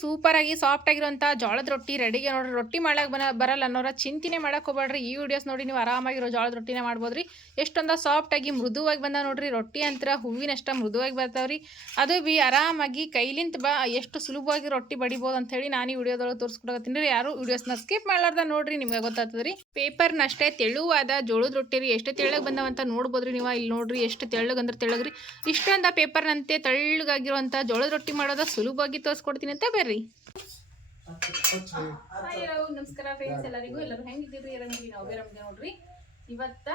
Super ಆಗಿ soft ಆಗಿರುವಂಥ ಜೋಳದ ರೊಟ್ಟಿ, ರೆಡಿಗೆ ನೋಡ್ರಿ, ರೊಟ್ಟಿ ಮಾಡಕ್ ಬನ ಬರಲ್ಲ ಅನ್ನೋರ ಚಿಂತಿನೇ ಮಾಡಕ್ ಹೋಗ್ಬೇಡ್ರಿ ಈ ವಿಡಿಯೋಸ್ ನೋಡಿ ನೀವು ಆರಾಮಾಗಿರೋ ಜೋಳದ ರೊಟ್ಟಿನೇ ಮಾಡ್ಬೋದ್ರಿ. ಎಷ್ಟೊಂದ ಸಾಫ್ಟ್ ಆಗಿ ಮೃದುವಾಗಿ ಬಂದ ನೋಡ್ರಿ. ರೊಟ್ಟಿ ಅಂತರ ಹೂವಿನಷ್ಟ ಮೃದುವಾಗಿ ಬರ್ತಾವ್ರಿ. ಅದು ಬಿ ಆರಾಮಾಗಿ ಕೈಲಿಂತ ಬಾ, ಎಷ್ಟು ಸುಲಭವಾಗಿ ರೊಟ್ಟಿ ಬಡಿಬೋದು ಅಂತ ಹೇಳಿ ನಾನು ಈ ವಿಡಿಯೋದೊಳಗೆ ತೋರಿಸ್ಕೊಡಕತ್ತೀನಿ ರೀ. ಯಾರು ವಿಡಿಯೋಸ್ನ ಸ್ಕಿಪ್ ಮಾಡ್ಲಾರ್ದ ನೋಡ್ರಿ, ನಿಮ್ಗೆ ಗೊತ್ತಾಗ್ತದ್ರಿ. ಪೇಪರ್ನಷ್ಟೇ ತೆಳುವಾದ ಜೋಳದ ರೊಟ್ಟಿ ರೀ. ಎಷ್ಟು ತೆಳ್ಳಗೆ ಬಂದವಂತ ನೋಡ್ಬೋದ್ರಿ ನೀವು? ಇಲ್ಲಿ ನೋಡ್ರಿ, ಎಷ್ಟು ತೆಳ್ಳಗ್ ಅಂದ್ರೆ ತೆಳ್ಳಗ್ರಿ ಇಷ್ಟೊಂದ ಪೇಪರ್ನಂತೆ ತೆಳ್ಳಗಾಗಿರುವಂಥ ಜೋಳದ ರೊಟ್ಟಿ ಮಾಡೋದ ಸುಲಭವಾಗಿ ತೋರಿಸ್ಕೊಡ್ತೀನಿ ಅಂತ ಹಲೋ ನಮಸ್ಕಾರ ಫ್ರೆಂಡ್ಸ್ ಎಲ್ಲರಿಗೂ. ಎಲ್ಲರೂ ಹೆಂಗಿದ್ದೀರಿ? ಇರಂಗಿ ನಾವು ಬೇರೆ ನೋಡ್ರಿ. ಇವತ್ತ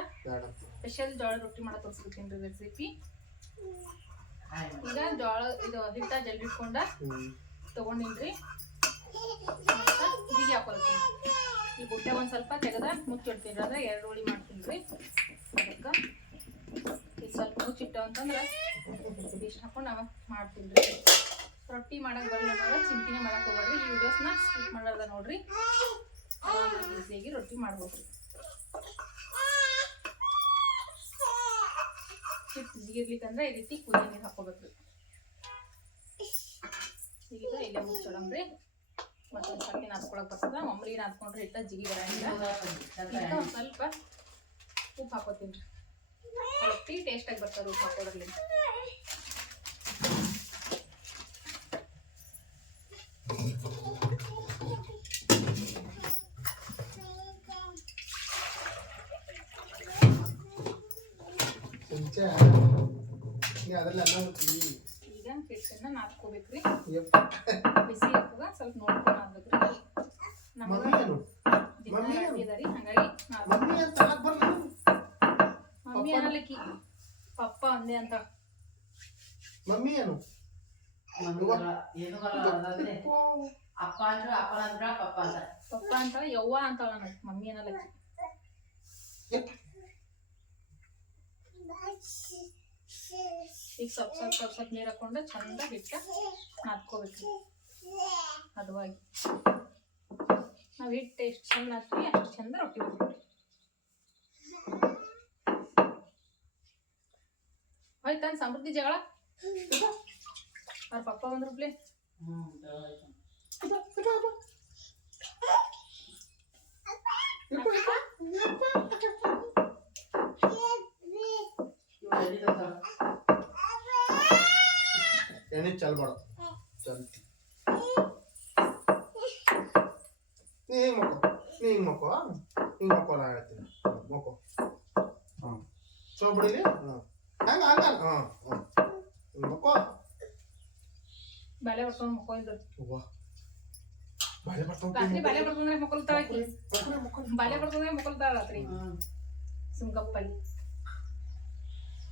ಸ್ಪೆಷಲ್ ಜೋಳ ರೊಟ್ಟಿ ಮಾಡೋ ರೀ ರೆಸಿಪಿ ಈಗ ಜೋಳ ಇದು ಹಿಟ್ಟ ಜಲ್ದಿಟ್ಕೊಂಡ ತಗೊಂಡಿನ್ರಿ. ಮತ್ತ ಹೀಗೆ ಹಾಕೊಳ್ತೀನಿ ಈ ಬುಟ್ಟೆ ಒಂದು ಸ್ವಲ್ಪ ತೆಗೆದ ಮುಚ್ಚಿಡ್ತೀನಿ ಅಂದ್ರೆ ಎರಡು ಹೋಳಿ ಮಾಡ್ತೀನಿ ರೀ ಅದಕ್ಕೆ ಇದು ಸ್ವಲ್ಪ ಮುಚ್ಚಿಟ್ಟು ಅಂತಂದ್ರೆ ಇಷ್ಟು ಹಾಕೊಂಡು ನಾವು ಮಾಡ್ತೀನಿ ರೀ ರೊಟ್ಟಿ ಮಾಡಕ್ ಬರಲ್ಲ ನೋಡ್ರಿ, ಚಿಂತಿನೇ ಮಾಡಕ್ ಹೋಗ್ಬೇಡ್ರಿ. ಈ ವಿಡಿಯೋಸ್ನ ಸ್ಕಿಪ್ ಮಾಡಲ್ಲ ನೋಡ್ರಿ. ಈಸಿಯಾಗಿ ರೊಟ್ಟಿ ಮಾಡ್ಬೋದ್ರಿ ಹಿಟ್ಟು ಜಿಗಿರ್ಲಿಕ್ಕಂದ್ರೆ ಈ ರೀತಿ ಕುದಿ ನೀರು ಹಾಕೋಬೇಕ್ರಿ ಈಗ ಇಲ್ಲೇ ಮುಚ್ಚೋಡಮ್ರಿ ಮತ್ತೊಂದು ಸರ್ತಿ ನಾದ್ಕೊಳಕ್ ಬರ್ತದ. ಮಮ್ಮಲಿಗೆ ನಾದ್ಕೊಂಡ್ರೆ ಇಟ್ಟ ಜಿಗಿ ಬರಂಗಿಲ್ಲ. ಒಂದ್ ಸ್ವಲ್ಪ ಉಪ್ಪು ಹಾಕೋತೀನಿ ರೊಟ್ಟಿ ಟೇಸ್ಟ್ ಆಗಿ ಬರ್ತದೆ ಉಪ್ಪು ಹಾಕೋದ್ರಲ್ಲಿ. ಚಮಚ ನೀ ಅದ್ರಲ್ಲಿ ಅನ್ನ ಹಾಕ್ತೀವಿ ಈಗ ಹಿಟ್ಟನ್ನ ನಾದ್ಕೋಬೇಕ್ರಿ. ಯಪ್ಪ. ಬಿಸಿ ಇರ್ತದ ಸ್ವಲ್ಪ ನೋಡ್ಕೊಂಡು ಮಮ್ಮಿ ನಮಗೆ ಏನು? ಮಮ್ಮಿ ಹಂಗಾಗಿ ನಾವ್ ಮಮ್ಮಿ ಅಂತ ಮಮ್ಮಿ ಅನ್ನಲಕ್ಕಿ. ಪಪ್ಪ ಅಂದೆ ಅಂತ. ಮಮ್ಮಿ ಏನು? ಅಪ್ಪ ಅಂದ್ರು ಅಪ್ಪನ ಅಂದ್ರ ಪಪ್ಪ ಅಂತ. ಪಪ್ಪ ಅಂತ ಯವ್ವ ಅಂತ ಮಮ್ಮಿ ಅನ್ನಲಕ್ಕಿ. ಈಗ ಸ್ವಲ್ಪ ಸ್ವಲ್ಪ ಸ್ವಲ್ಪ ಸ್ವಲ್ಪ ನೀರು ಹಾಕೊಂಡು ಚಂದ ಹಿಟ್ಟ ನಾದ್ಕೋಬೇಕು. ಹದವಾಗಿ ನಾವು ಹಿಟ್ಟು ಎಷ್ಟು ಚಂದ ಹಾಕ್ತೀವಿ ಅಷ್ಟು ಚಂದ ರೊಟ್ಟಿ ಬರ್ತೀವಿ ಹೋಯ್ತಾನ ಸಮೃದ್ಧಿ ಜಗಳ? ಅವ್ರ ಪಪ್ಪ ಬಂದ್ರಪ್ಲೆ ಪ್ಲೇ ತಗೊಳ್ಳಿ. ಎಣ್ಣೆ ಚಲ್ಬೇಡ ಚಲ್ತಿ ನೀ ಹಿಂಗ್ ಮಕ್ಕೋ. ನೀ ಹಿಂಗ್ ಮಕ್ಕೋ. ಹಿಂಗ್ ಮಕ್ಕೋ ನಾ ಹೇಳ್ತೀನಿ. ಮಕ್ಕೋ. ಹಾಂ. ಸೊ ಬಿಡಿಲಿ ಹಾಂ. ಹಂಗ ಹಂಗ. ಹಾಂ ಹಾಂ. ಹಿಂಗ್ ಮಕ್ಕೋ. ಬಾಳೆ ಹೊಡ್ಕೊಂಡು ಮಕ್ಕೊಯ್ದು ಅವ್ವ. ಬಾಳೆ ಬರ್ತಾವ ರಾತ್ರಿ ಬಾಳೆ ಬರ್ತಂದ್ರೆ ಮಕ್ಕೊಳ್ತಾಳ ಬಾಳೆ ರಾತ್ರಿ. ಸುಮ್ಕಪ್ಪಲ್ಲಿ.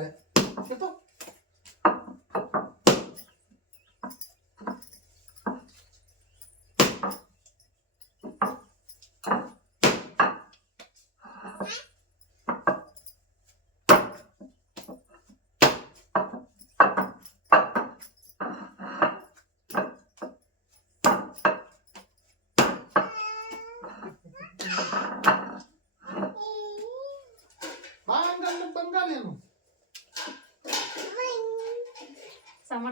പോലെ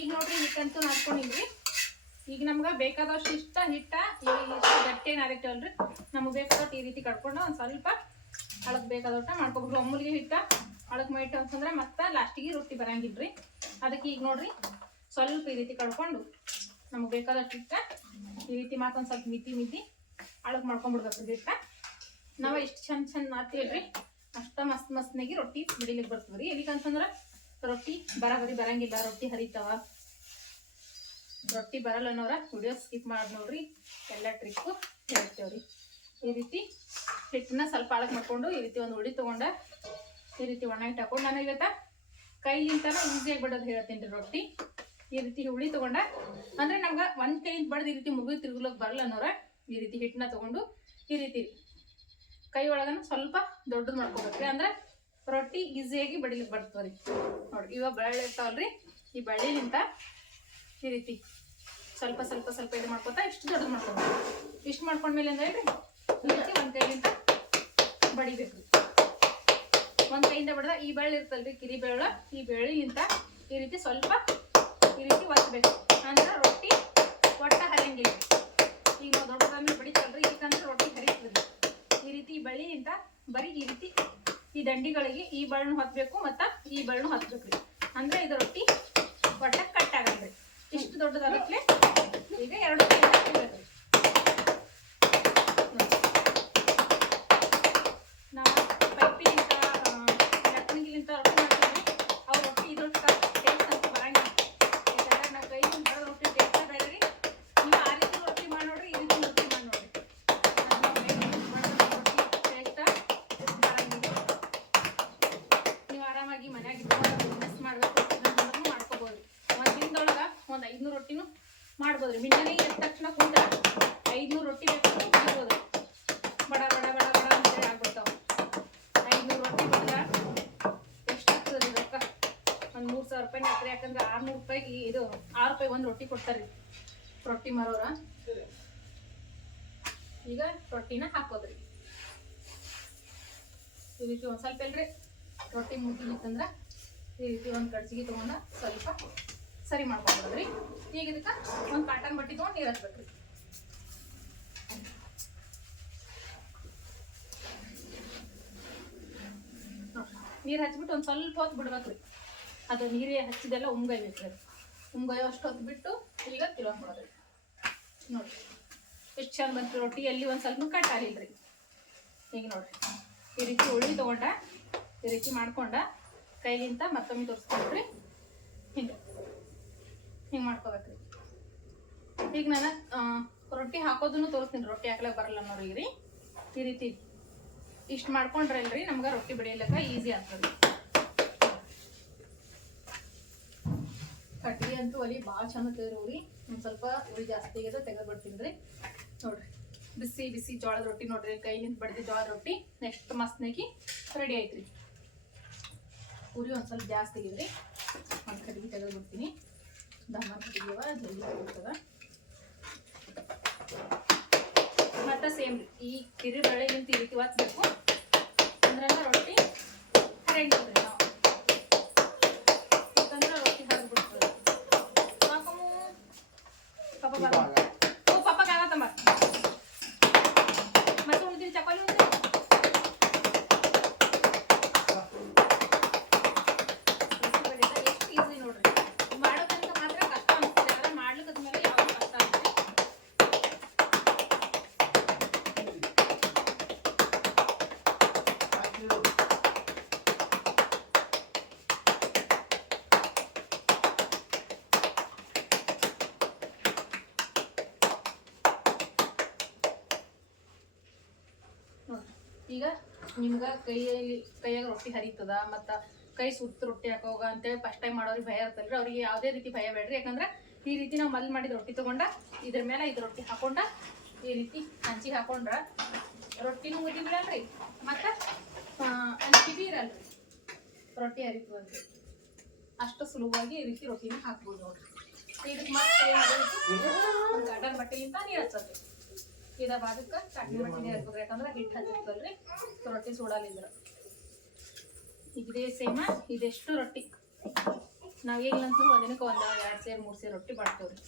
ಈಗ ನೋಡ್ರಿ ಹಿಟ್ಟಂತೂ ನಾದ್ಕೊಂಡಿದ್ವಿ. ಈಗ ನಮ್ಗೆ ಬೇಕಾದಷ್ಟು ಇಷ್ಟ, ಹಿಟ್ಟ ಗಟ್ಟಿ ನಾರಿಟ್ಟವಲ್ರಿ ನಮಗೆ ಬೇಕಾದಷ್ಟು ಈ ರೀತಿ ಕಟ್ಕೊಂಡು ಒಂದು ಸ್ವಲ್ಪ ಅಳಕ್ ಬೇಕಾದಷ್ಟ ಮಾಡ್ಕೊಬೇಕು. ಒಮ್ಮಲಿಗೆ ಹಿಟ್ಟ ಅಳಕ್ ಮೈಟ್ ಅಂತಂದ್ರೆ ಮತ್ತೆ ಲಾಸ್ಟಿಗೆ ರೊಟ್ಟಿ ಬರಂಗಿಲ್ರಿ. ಅದಕ್ಕೆ ಈಗ ನೋಡ್ರಿ, ಸ್ವಲ್ಪ ಈ ರೀತಿ ಕಡ್ಕೊಂಡು ನಮ್ಗೆ ಬೇಕಾದಷ್ಟು ಹಿಟ್ಟ ಈ ರೀತಿ ಮಾತೊಂದು ಸ್ವಲ್ಪ ಮಿತಿ ಮಿತಿ ಅಳಕ್ ಮಾಡ್ಕೊಂಡ್ಬಿಡ್ಬೇಕು ಹಿಟ್ಟ. ನಾವು ಎಷ್ಟು ಚಂದ ಚಂದ ರೀ ಅಷ್ಟ ಮಸ್ತ್ ಮಸ್ತ್ನಾಗಿ ರೊಟ್ಟಿ ಬಿಡಿಲಿಕ್ಕೆ ಬರ್ತದ್ರಿ. ಎದಕ್ಕಂತಂದ್ರೆ ರೊಟ್ಟಿ ಬರಾಬರಿ ಬರಂಗಿಲ್ಲ, ರೊಟ್ಟಿ ಹರಿತಾವ. ರೊಟ್ಟಿ ಬರಲ್ಲ ಅನ್ನೋರ ವಿಡಿಯೋ ಸ್ಕಿಪ್ ಮಾಡಿ ನೋಡ್ರಿ, ಎಲ್ಲ ಟ್ರಿಕ್ಕು ಹೇಳ್ತೇವ್ರಿ. ಈ ರೀತಿ ಹಿಟ್ಟನ್ನ ಸ್ವಲ್ಪ ಅಳಕ್ ಮಾಡ್ಕೊಂಡು ಈ ರೀತಿ ಒಂದು ಉಡಿ ತಗೊಂಡ ಈ ರೀತಿ ಒಣ ಹಾಕೊಂಡು ನಾನು ಇವತ್ತ ಕೈಲಿಂತನ ಈಸಿಯಾಗಿ ಬಿಡೋದು ಹೇಳ್ತೀನಿ ರೀ ರೊಟ್ಟಿ. ಈ ರೀತಿ ಹುಳಿ ತಗೊಂಡ, ಅಂದ್ರೆ ನಮ್ಗೆ ಒಂದ್ ಕೈಯಿಂದ ಬಡ್ದು ಈ ರೀತಿ ಮುಗಿ ತಿರುಗ್ಲಕ್ ಬರಲ್ಲ ಅನ್ನೋರ ಈ ರೀತಿ ಹಿಟ್ಟನ್ನ ತಗೊಂಡು ಈ ರೀತಿ ಕೈ ಒಳಗನ ಸ್ವಲ್ಪ ದೊಡ್ಡದು ಮಾಡ್ಕೋಬೇಕ್ರಿ. ಅಂದ್ರೆ ರೊಟ್ಟಿ ಈಸಿಯಾಗಿ ಬಡಿಲಿಕ್ಕೆ ರೀ. ನೋಡ್ರಿ, ಇವಾಗ ಬಳ್ಳಿ ಇರ್ತಾವಲ್ರಿ ಈ ಬಳ್ಳಿಲಿಂತ ಈ ರೀತಿ ಸ್ವಲ್ಪ ಸ್ವಲ್ಪ ಸ್ವಲ್ಪ ಇದು ಮಾಡ್ಕೊತಾ ಇಷ್ಟು ದೊಡ್ಡದು ಮಾಡ್ಕೊಬೇಕು ಇಷ್ಟು ಮಾಡ್ಕೊಂಡ್ಮೇಲೆ ಅಂದ್ರೆ ರೀ ರೀತಿ ಒಂದು ಕೈಲಿಂದ ಬಡಿಬೇಕು ಒಂದು ಕೈಯಿಂದ ಬಡ್ದ ಈ ಬೆಳ್ಳಿ ಇರ್ತಲ್ರಿ, ಕಿರಿ ಬೆಳ್ಳ, ಈ ಬೆಳ್ಳಿಲಿಂತ ಈ ರೀತಿ ಸ್ವಲ್ಪ ಈ ರೀತಿ ಒತ್ತಬೇಕು ಅಂದ್ರೆ ರೊಟ್ಟಿ ಒಟ್ಟ ಹರಿಯಂಗಿಲ್ಲ ಈಗ ನಾವು ದೊಡ್ಡದಾದ್ಮೇಲೆ ಬಡಿತಲ್ರಿ ಈಗಂದ್ರೆ ರೊಟ್ಟಿ ಹರಿತದ್ರಿ ಈ ರೀತಿ ಈ ಬಳ್ಳಿಲಿಂತ ಬರೀ ಈ ರೀತಿ ಈ ದಂಡಿಗಳಿಗೆ ಈ ಬಳ್ಳು ಹತ್ಬೇಕು ಮತ್ತು ಈ ಬಳ್ಳು ಹತ್ಬೇಕ್ರಿ ಅಂದ್ರೆ ಇದು ರೊಟ್ಟಿ ಒಟ್ಟ ಕಟ್ ಆಗಲ್ರಿ ಇಷ್ಟು ದೊಡ್ಡದಾಗತ್ಲೆ ಈಗ ಎರಡು ಹಾಕ್ಬೇಕ್ರಿ ನಾವು ಪೈಪಿನಿಂದ ಲಕ್ಕಣಿಗಿಲಿಂತ ರೊಟ್ಟಿ ಮಾಡ್ತೀವಿ ಅವು ರೊಟ್ಟಿ ಇದ್ರೊಟ್ಟು ಟೇಸ್ಟ್ ಅಂತ ಬರಂಗಿಲ್ಲ ಯಾಕಂದ್ರೆ ನಾವು ಕೈಯಿಂದ ಬರೋ ರೊಟ್ಟಿ ಟೇಸ್ಟ್ ಬೇರೆ ರೀ ನೀವು ಆ ರೀತಿ ರೊಟ್ಟಿ ಮಾಡಿ ನೋಡ್ರಿ ಈ ರೀತಿ ರೊಟ್ಟಿ ಮಾಡಿ ನೋಡ್ರಿ ಅದ್ ನಾವು ಕೈಯಿಂದ ಮಾಡೋ ರೊಟ್ಟಿ ಟೇಸ್ಟ್ ಬರಂಗಿಲ್ಲ ನೀವು ಆರಾಮಾಗಿ ಮನ್ಯಾಗ ಇಟ್ಕೊಂಡು ಬಿಸ್ನೆಸ್ ಮಾಡ್ಬೇಕು ಅಂತಂದ್ರೂ ಮಾಡ್ಕೋಬೋದು ಒಂದು ದಿನದೊಳಗೆ ಒಂದು ಐದ್ನೂರು ರೊಟ್ಟಿನೂ ಮಾಡ್ಬೋದ್ರಿ. ಮಿಂಡನೆ ಎದ್ದ ತಕ್ಷಣ ಕುಂತ ಐದ್ನೂರು ರೊಟ್ಟಿ ಬೇಕು ಮಾಡ್ಬೋದು ಬಡ ಬಡ ಬಡ ಬಡ ಅಂತೇಳಿ ಆಗ್ಬಿಡ್ತಾವ. ಐದ್ನೂರು ರೊಟ್ಟಿ ಬಂದ್ರ ಎಷ್ಟು ರೀ ರೊಕ್ಕ? ಒಂದು ಮೂರು ಸಾವಿರ ರೂಪಾಯಿ ಹಾಕ್ರಿ ಯಾಕಂದ್ರೆ ಆರ್ನೂರು ರೂಪಾಯಿಗೆ ಇದು ಆರು ರೂಪಾಯಿ ಒಂದು ರೊಟ್ಟಿ ಕೊಡ್ತಾರೆ ರೊಟ್ಟಿ ಮಾರೋರ. ಈಗ ರೊಟ್ಟಿನ ಹಾಕೋದ್ರಿ. ಈ ರೀತಿ ಒಂದು ಸ್ವಲ್ಪ ಎಲ್ರಿ ರೊಟ್ಟಿ ಮುಗಿಲಿತ್ತಂದ್ರೆ ಈ ರೀತಿ ಒಂದು ಕಡ್ಸಿಗೆ ತೊಗೊಂಡ ಸ್ವಲ್ಪ ಸರಿ ಮಾಡ್ಕೊಂಡ್ರಿ ಈಗ ಇದಕ್ಕೆ ಒಂದು ಕಾಟನ್ ಬಟ್ಟೆ ತೊಗೊಂಡು ನೀರು ಹಚ್ಬೇಕ್ರಿ. ನೀರು ಹಚ್ಬಿಟ್ಟು ಒಂದು ಸ್ವಲ್ಪ ಹೊತ್ತು ಬಿಡ್ಬೇಕ್ರಿ. ಅದು ನೀರೇ ಹಚ್ಚಿದೆಲ್ಲ ಉಮ್ಗೈಬೇಕ್ರಿ ಉಮ್ಗೈಯೋ ಅಷ್ಟು ಹೊತ್ತು ಬಿಟ್ಟು ಈಗ ತಿರುವಾಗ ಬಿಡೋದ್ರಿ ನೋಡ್ರಿ, ಎಷ್ಟು ಚಂದ ಬಂತು ರೊಟ್ಟಿ ಎಲ್ಲಿ ಒಂದು ಸ್ವಲ್ಪ ಕಟ್ ಆಗಿಲ್ರಿ ಈಗ ನೋಡ್ರಿ, ಈ ರೀತಿ ಉಳಿ ತಗೊಂಡ, ಈ ರೀತಿ ಮಾಡ್ಕೊಂಡ ಕೈಲಿಂತ ಮತ್ತೊಮ್ಮೆ ತೋರಿಸ್ಕೊಂಡ್ರಿ. ಹಿಂಗೆ. ಹಿಂಗೆ ಮಾಡ್ಕೋಬೇಕ್ರಿ ಈಗ ನಾನು ರೊಟ್ಟಿ ಹಾಕೋದನ್ನು ತೋರಿಸ್ತೀನಿ. ರೊಟ್ಟಿ ಹಾಕ್ಲಕ್ಕೆ ಬರಲ್ಲ ಅನ್ನೋರಿಗೆ ರೀ ಈ ರೀತಿ ಇಷ್ಟು ಮಾಡ್ಕೊಂಡ್ರಲ್ರಿ ನಮ್ಗೆ ರೊಟ್ಟಿ ಬಡಿಯಲಕ್ಕ ಈಸಿ ಆಗ್ತದೆ. ಕಟ್ಟಿಗೆ ಅಂತೂ ಅಲ್ಲಿ ಭಾಳ ಚಂದ ರೀ ಒಂದು ಸ್ವಲ್ಪ ಉಳಿ ಜಾಸ್ತಿ ಆಗಿದೆ ತೆಗೆದು ಬಿಡ್ತೀನಿ ರೀ ನೋಡ್ರಿ. ಬಿಸಿ ಬಿಸಿ ಜೋಳದ ರೊಟ್ಟಿ ನೋಡ್ರಿ. ಕೈಲಿಂದ ಬಡ್ದಿ ಜೋಳದ ರೊಟ್ಟಿ ನೆಕ್ಸ್ಟ್ ಮಸ್ತ್ನಾಗಿ ರೆಡಿ ಐತ್ರಿ ಪೂರಿ ಒಂದು ಸ್ವಲ್ಪ ಜಾಸ್ತಿ ಆಗಿದ್ರಿ ಒಂದು ಕಟ್ಟಿಗೆ ತೆಗೆದು ಬಿಡ್ತೀನಿ. ದಮ್ಮ ಕಟ್ಟಿಗೆವ ಜಲ್ದಿ ಹೋಗ್ತದೆ ಮತ್ತೆ ಸೇಮ್ ಈ ಕಿರಿ ನಿಂತು ಈ ರೀತಿ ಒತ್ತಬೇಕು ಅಂದ್ರೆ ರೊಟ್ಟಿ ಹರಿಯಂಗಿಲ್ರಿ ನಾವು ಈಗ ನಿಮ್ಗೆ ಕೈಯಲ್ಲಿ, ಕೈಯಾಗ ರೊಟ್ಟಿ ಹರಿತದ, ಮತ್ತು ಕೈ ಸುತ್ತ ರೊಟ್ಟಿ ಹಾಕೋಗ ಅಂತೇಳಿ ಫಸ್ಟ್ ಟೈಮ್ ಮಾಡೋರಿಗೆ ಭಯ ಇರ್ತಲ್ರಿ ಅವ್ರಿಗೆ ಯಾವುದೇ ರೀತಿ ಭಯ ಬೇಡ್ರಿ. ಯಾಕಂದ್ರೆ ಈ ರೀತಿ ನಾವು ಮಲ್ ಮಾಡಿದ ರೊಟ್ಟಿ ತೊಗೊಂಡ, ಇದ್ರ ಮೇಲೆ ಇದು ರೊಟ್ಟಿ ಹಾಕೊಂಡ, ಈ ರೀತಿ ಹಂಚಿಗೆ ಹಾಕೊಂಡ್ರ ರೊಟ್ಟಿನೂ ಮುಗಿ ಬಿಡಲ್ರಿ. ಮತ್ತು ಇರಲ್ಲ ಇರಲ್ರಿ. ರೊಟ್ಟಿ ಹರಿತದಂತೆ. ಅಷ್ಟು ಸುಲಭವಾಗಿ ಈ ರೀತಿ ರೊಟ್ಟಿನ ಹಾಕ್ಬೋದು ನೋಡ್ರಿ. ಇದಕ್ಕೆ ಮತ್ತೆ ಗಾರ್ಡನ್ ಬಟ್ಟೆಲಿಂದ ನೀರು ಹಚ್ಚೋದು ಇದ ಭಾಗಕ್ಕೆ ಚಟ್ನಿ ನೀರು ಹಾಕ್ಬೇಕು ಯಾಕಂದ್ರೆ ಹಿಟ್ಟು ಹಚ್ಚಿರ್ತಲ್ರಿ ರೊಟ್ಟಿ ಸುಡಲಿದ್ರ. ಇದೇ ಸೇಮ ಇದೆಷ್ಟು ರೊಟ್ಟಿ. ನಾವು ಈಗಲಂತೂ ಒಂದಿನಕ್ಕೆ ಒಂದು ಎರಡು ಸೇರು ಮೂರು ಸೇರು ರೊಟ್ಟಿ ಮಾಡ್ತೇವ್ರಿ.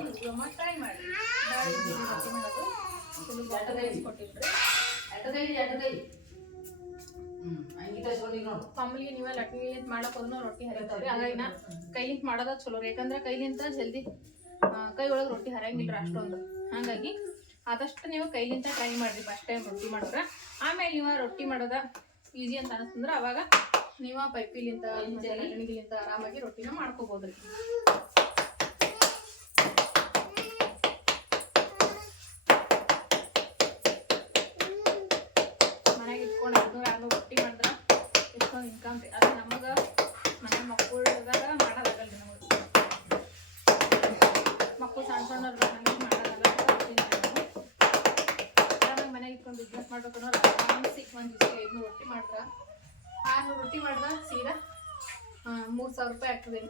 ಇದನ್ನ try ಮಾಡಿ ಮಾಮೂಲಿಗೆ ನೀವೆಲ್ಲ ಲಟ್ನಿ ಅಂತ ಮಾಡಕ್ ಹೋದ್ನು ರೊಟ್ಟಿ ಹರಿತಾವ್ರಿ. ಹಾಗಾಗಿ ಕೈಲಿಂತ ಮಾಡೋದ ಚಲೋ ರೀ. ಯಾಕಂದ್ರೆ ಕೈಲಿಂತ ಜಲ್ದಿ ಕೈ ಒಳಗೆ ರೊಟ್ಟಿ ಹರಿಯಂಗಿಲ್ಲ ಅಷ್ಟೊಂದು. ಹಾಗಾಗಿ ಆದಷ್ಟು ನೀವು ಕೈಲಿಂತ ಟ್ರೈ ಮಾಡ್ರಿ. ಫಸ್ಟ್ ಟೈಮ್ ರೊಟ್ಟಿ ಮಾಡೋದ್ರ ಆಮೇಲೆ ನೀವು ರೊಟ್ಟಿ ಮಾಡೋದ ಈಸಿ ಅಂತ ಅನಿಸ್ತಂದ್ರೆ ಅವಾಗ ನೀವು ಪೈಪಿಲಿಂತ ಲಟ್ಣಿಗಿಲಿಂತ ಆರಾಮಾಗಿ ರೊಟ್ಟಿನ ಮಾಡ್ಕೋಬೋದ್ರಿ. ಇಟ್ಕೊಂಡು ಐದ್ನೂರು ಆರ್ನೂರು ರೊಟ್ಟಿ ಮಾಡಿದ್ರೆ ಎಷ್ಟೊಂದು ಇನ್ಕಮ್ ರೀ ಅದು ನಮಗೆ ಮನೆ ಮಕ್ಕಳದಾಗ ಮಾಡೋದಾಗಲ್ಲ ರೀ ನಮಗೆ. ಮಕ್ಕಳು ಸಣ್ಣ ಸಣ್ಣ ಹಂಗೆ ಮನೆಗೆ ಇಟ್ಕೊಂಡು ಬಿಸ್ನೆಸ್ ಮಾಡ್ಬೇಕು ಅನ್ನೋರು ಆರಾಮ್ಸಿ ಒಂದು ದಿವಸ ಐದುನೂರು ರೊಟ್ಟಿ ಮಾಡಿದ್ರೆ, ಆರ್ನೂರು ರೊಟ್ಟಿ ಮಾಡಿದ್ರೆ ಸೀದಾ ಮೂರು ಸಾವಿರ ರೂಪಾಯಿ ಆಗ್ತದೆ.